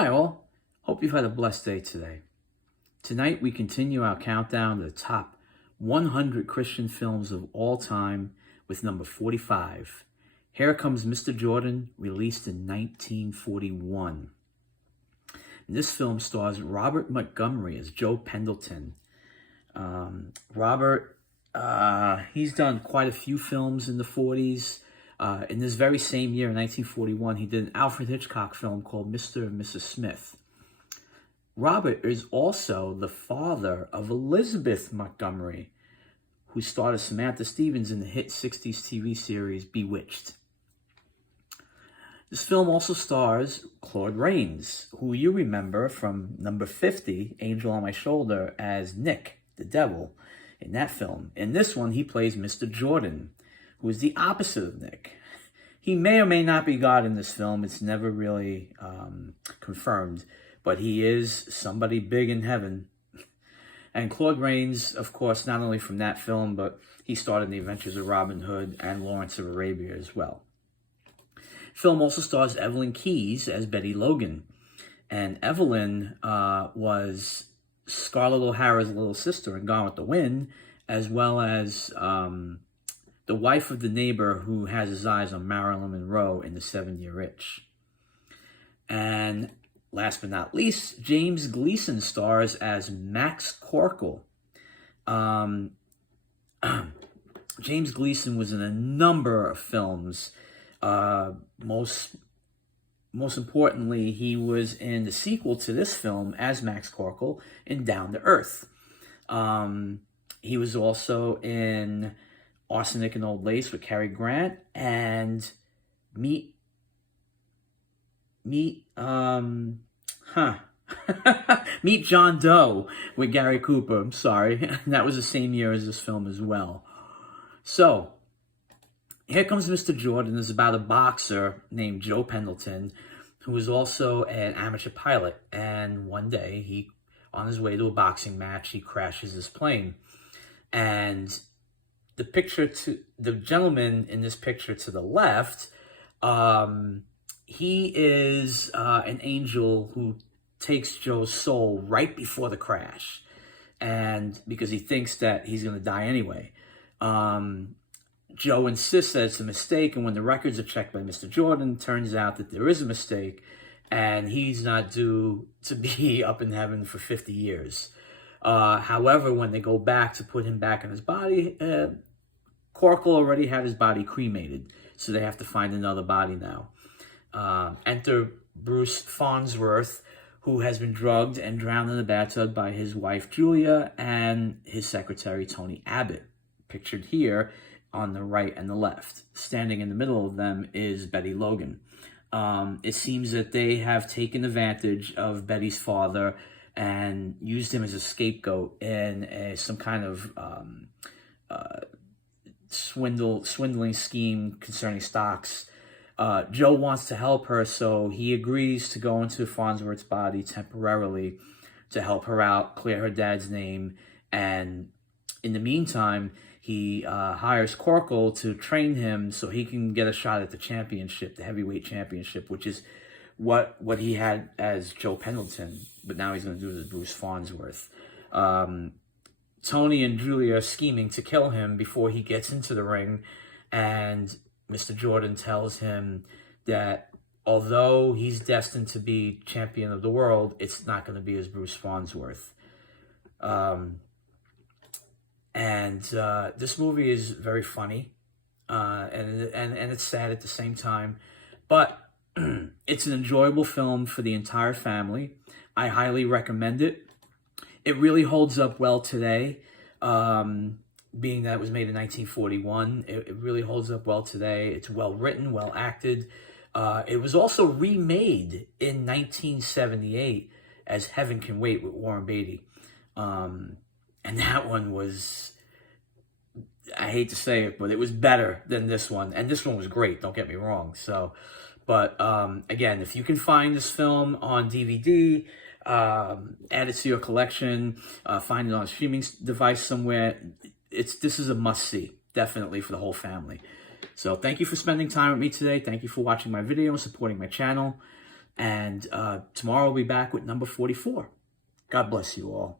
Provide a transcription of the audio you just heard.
Hi all, hope you've had a blessed day today. Tonight we continue our countdown to the top 100 Christian films of all time with number 45. Here Comes Mr. Jordan, released in 1941. This film stars Robert Montgomery as Joe Pendleton. Robert, he's done quite a few films in the 40s. In this very same year, in 1941, he did an Alfred Hitchcock film called Mr. and Mrs. Smith. Robert is also the father of Elizabeth Montgomery, who starred as Samantha Stevens in the hit 60s TV series Bewitched. This film also stars Claude Rains, who you remember from number 50, Angel on My Shoulder, as Nick, the devil, in that film. In this one, he plays Mr. Jordan, who is the opposite of Nick. He may or may not be God in this film. It's never really confirmed, but he is somebody big in heaven. And Claude Rains, of course, not only from that film, but he starred in The Adventures of Robin Hood and Lawrence of Arabia as well. Film also stars Evelyn Keyes as Bette Logan. And Evelyn was Scarlett O'Hara's little sister in Gone with the Wind, as well as the wife of the neighbor who has his eyes on Marilyn Monroe in The 7-Year Itch. And last but not least, James Gleason stars as Max Corkle. James Gleason was in a number of films. Most importantly, he was in the sequel to this film as Max Corkle in Down to Earth. He was also in Arsenic and Old Lace with Cary Grant, and Meet John Doe with Gary Cooper. I'm sorry. That was the same year as this film as well. So, Here Comes Mr. Jordan is about a boxer named Joe Pendleton, who is also an amateur pilot. And one day, on his way to a boxing match, he crashes his plane. And the gentleman in this picture to the left, he is an angel who takes Joe's soul right before the crash, and because he thinks that he's going to die anyway. Joe insists that it's a mistake, and when the records are checked by Mr. Jordan, it turns out that there is a mistake, and he's not due to be up in heaven for 50 years. However, when they go back to put him back in his body, Corkle already had his body cremated, so they have to find another body now. Enter Bruce Farnsworth, who has been drugged and drowned in the bathtub by his wife Julia and his secretary Tony Abbott, pictured here on the right and the left. Standing in the middle of them is Bette Logan. It seems that they have taken advantage of Betty's father and used him as a scapegoat in some kind of swindling scheme concerning stocks. Joe wants to help her, so he agrees to go into Farnsworth's body temporarily to help her out, clear her dad's name, and in the meantime, he hires Corkle to train him so he can get a shot at the championship, the heavyweight championship, which is what he had as Joe Pendleton, but now he's going to do it as Bruce Farnsworth. Tony and Julia are scheming to kill him before he gets into the ring, and Mr. Jordan tells him that although he's destined to be champion of the world, it's not going to be as Bruce Farnsworth. This movie is very funny, and it's sad at the same time, but it's an enjoyable film for the entire family. I highly recommend it. It really holds up well today, being that it was made in 1941. It really holds up well today. It's well written, well acted. It was also remade in 1978 as Heaven Can Wait with Warren Beatty. And that one was, I hate to say it, but it was better than this one. And this one was great, don't get me wrong. But again, if you can find this film on DVD, add it to your collection, find it on a streaming device somewhere. This is a must-see, definitely, for the whole family. So thank you for spending time with me today. Thank you for watching my video and supporting my channel. And tomorrow I'll be back with number 44. God bless you all.